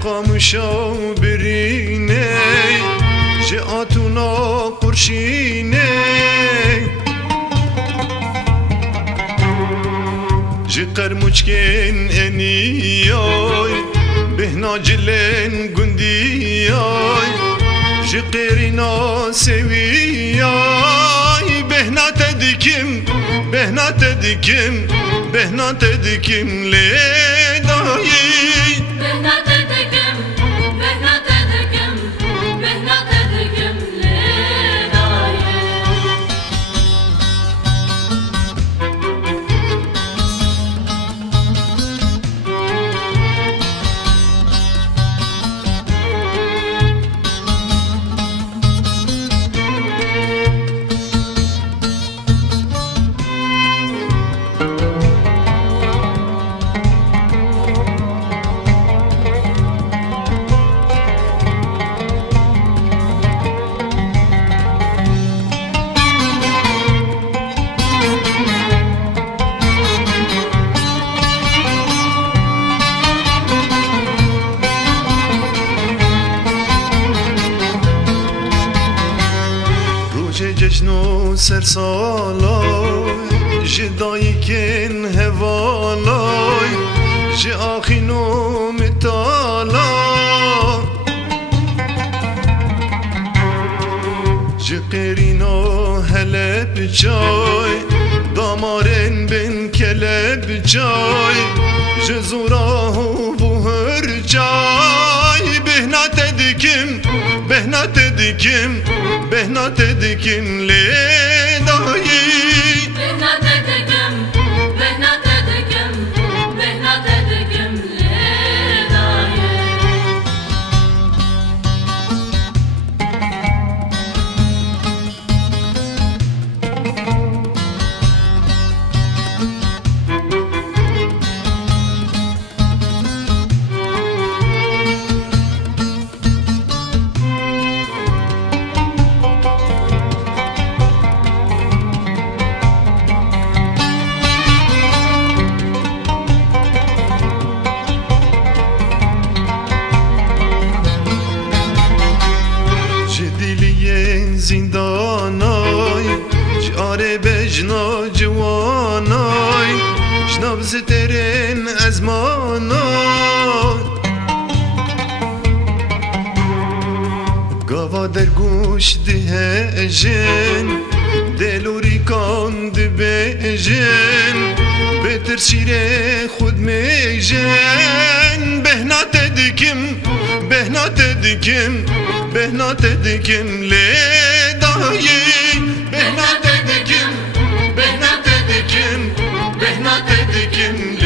قامشا برینه جی آتونا قرشینه جی قرموچکن انیای بهنا جلن گندیای جی قیرینا سویای بهنا تدکم لیدایی ججنو سر سالای جدایی کن هوالای جه آخینو متالای جه قیرینو هلب جای دامارن بن کلب جای جه زوراهو بوهر جای بهنا تدکم لیدایی بهنا تدکم لیدایی زندانای جاره بجنا جوانای جناب زترین ازمانای گاوا در گوش ده جن دلوری کند بجن بتر شیر خود میجن بهنا تدکم لیدایی بهنا تدکم